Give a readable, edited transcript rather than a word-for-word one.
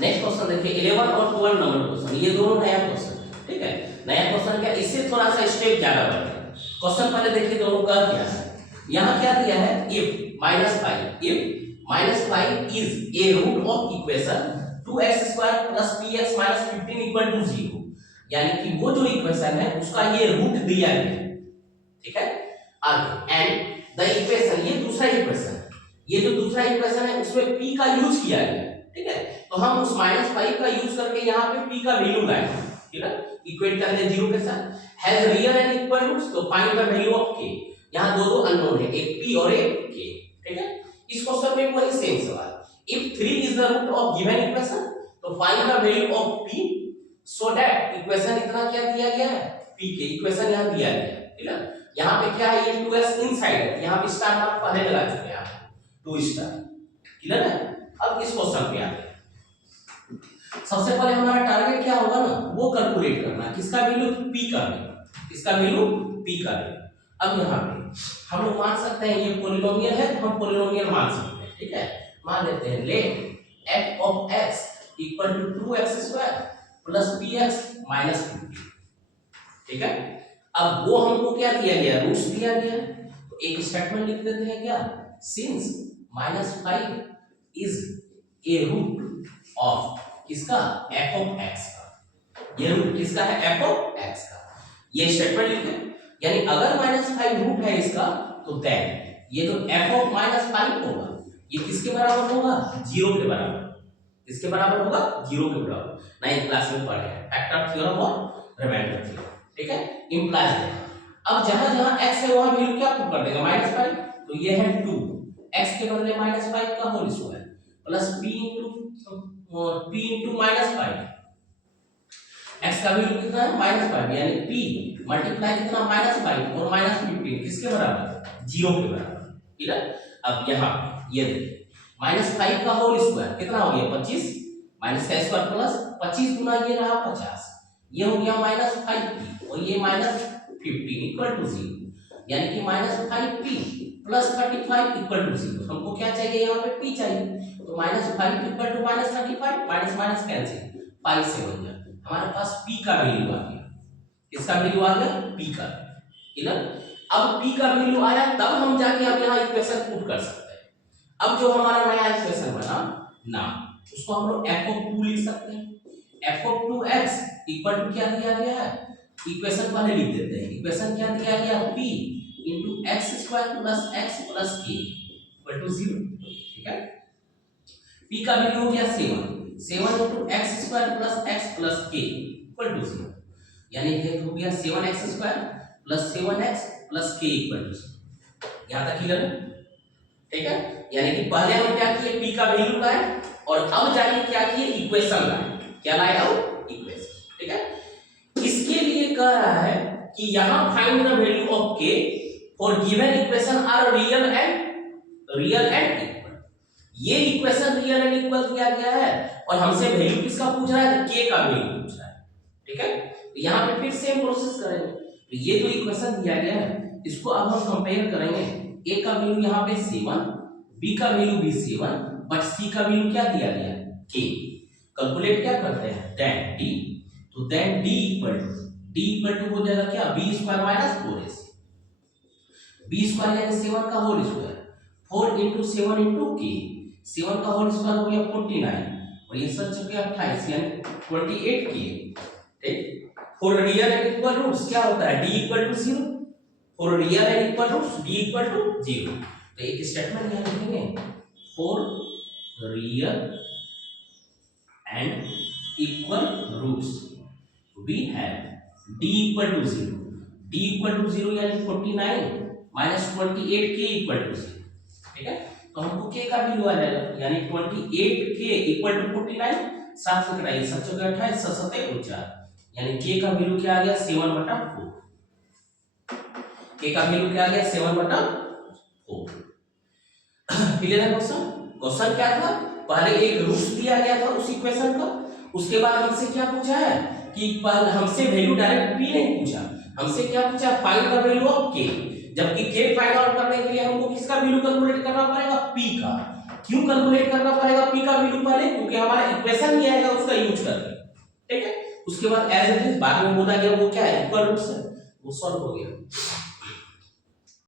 Next question देखिए 11 और 12 number question, ये दोनों नया क्वेश्चन है, ठीक है। नया क्वेश्चन क्या, इससे थोड़ा सा स्टेप ज्यादा बढ़ते हैं। क्वेश्चन पहले देखिए दोनों का क्या है। यहाँ क्या दिया है, if minus five is a root of equation 2x² + px - 15 = 0, यानी कि वो जो इक्वेशन है उसका ये रूट दिया गया है, ठीक है। आगे एंड द इक्वेशन, ये दूसरा इक्वेशन है, ये जो दूसरा इक्वेशन है उसमें p का यूज किया गया है, ठीक है। तो हम उस -5 का यूज करके यहाँ पे p का वैल्यू लाए, ठीक है, इक्वेट कर दे 0 के साथ। Has real and equal roots, तो find the value of k। यहाँ दो अननोन है, एक p और एक k, ठीक है। इस क्वेश्चन में वही सेम सवाल, if 3 is the root of given equation, तो find the value of p so that equation इतना क्या दिया गया है, p के इक्वेशन यहाँ दिया गया है, ठीक है। यहाँ पे क्या है, ये 2s इनसाइड है, यहाँ पे स्टार मार्क पहले लगा चुके हैं आप, 2 स्टार, क्लियर है। अब इस क्वेश्चन पे आते हैं। सबसे पहले हमारा टारगेट क्या होगा ना, वो कैलकुलेट करना, किसका वैल्यू, p का वैल्यू, किसका वैल्यू, p का वैल्यू। अब यहाँ पे हम लोग मान सकते हैं ये पॉलिनोमियल है, तो हम पॉलिनोमियल मान सकते हैं, ठीक है। मान लेते हैं let f of x equal to 2x² plus px minus 15, ठीक है। अब वो हमको क्या दिया गया, रूट्स दिया गया, तो एक स्टेटमेंट लिख देते हैं क्या, since -5 is a root of किसका, f of x का, ये रूट किसका है, f of x का, ये स्टेटमेंट लिखे। यानी अगर -5 रूट है इसका, तो देन ये जो f of -5 होगा ये किसके बराबर होगा, 0 के बराबर, किसके बराबर होगा, 0 के बराबर। 9th क्लास में पढ़े हैं फैक्टर थ्योरम और रिमाइंडर थ्योरम, ठीक है, इंप्लाइज है। अब जहां जहां x है वहां वैल्यू क्या पुट कर देगा, -5, तो ये है 2 x के बदले -5 का whole square plus p into -5, x का वैल्यू कितना है, -5, यानी p मल्टीप्लाई कितना, -5 और -15 किसके बराबर, 0 के बराबर, ठीक है। अब यहाँ ये देखिए -5 का होल स्क्वायर कितना हो गया, 25, माइनस का स्क्वायर प्लस 25 गुना ये रहा 50, ये हो गया -5p और ये -15 इक्वल टू 0, यानी कि -5p प्लस 35 इक्वल टू 0। हमको क्या चाहिए, यहाँ पे p चाहिए, तो -5 equal to -35, minus minus cancel, 5 से बन गया, हमारे पास p का वैल्यू आ गया, किसका वैल्यू आ गया, p का, क्लियर। अब p का वैल्यू आया तब हम जाके अब यहाँ इक्वेशन पुट कर सकते हैं। अब जो हमारा नया इक्वेशन बना ना, उसको हम लोग f of 2 लिख सकते हैं, f of 2x equal to क्या दिया गया है, इक्वेशन पहले लिख देते हैं, इक्वेशन क्या दिया गया, p into x² plus x plus k equal to 0, ठीक है। p का वैल्यू हो गया 7 into x² plus x plus k equal to 0, यानी ये हो गया 7x² plus 7x plus k equal to 0। यहां तक क्लियर है, ठीक है। यानी कि पहले हम क्या किए, p का वैल्यू लाए और अब जाके क्या किए, इक्वेशन लाए, क्या लाए, अब इक्वेशन, ठीक है। इसके लिए कह रहा है कि यहां find the value of k for given equation are real and equal. ये इक्वेशन रियल एंड इक्वल दिया गया है और हमसे वैल्यू किसका पूछ रहा है, k का वैल्यू पूछ रहा है, ठीक है। तो यहां पे फिर सेम प्रोसेस करेंगे, तो ये जो इक्वेशन दिया गया है इसको अब हम कंपेयर करेंगे, a का वैल्यू यहाँ पे 7, b का वैल्यू भी 7, बट c का वैल्यू क्या दिया गया, k। कैलकुलेट क्या करते हैं, tan d, तो tan d इक्वल टू हो जाएगा क्या, b² - 4ac, b² यानी 7 का whole square, 4 into 7 into k, 7 का होल स्क्वायर हो गया 49 और ये सच चुके 28 यानी 28k, ठीक। For real and equal roots क्या होता है, d equal to 0, for real and equal roots d equal to 0। तो एक स्टेटमेंट यहां लिखेंगे, for real and equal roots we have d equal to 0, d equal to 0 यानी 49 minus 28k equal to 0, ठीक है। तो हमको k का वैल्यू आ जाएगा, यानी 28k इक्वल टू 49, 7 से कटाइए 7 चौके 28, 7 7 49, यानी k का वैल्यू क्या आ गया, 7/4, k का वैल्यू क्या आ गया, 7/4। क्लियर है क्वेश्चन। क्वेश्चन क्या था, पहले एक रूट्स दिया गया था उस इक्वेशन का, उसके बाद हमसे क्या पूछा है कि हमसे वैल्यू डायरेक्ट p नहीं पूछा, हमसे क्या पूछा, find the value of k, जबकि k फाइंड आउट करने के लिए हमको किसका वैल्यू कैलकुलेट करना पड़ेगा, p का। क्यों कैलकुलेट करना पड़ेगा p का वैल्यू पहले, क्योंकि हमारा इक्वेशन भी आएगा उसका यूज करके, ठीक है। उसके बाद एज इट इज बाद में बोला गया वो क्या है, इक्वल रूट्स है, वो सॉल्व हो गया।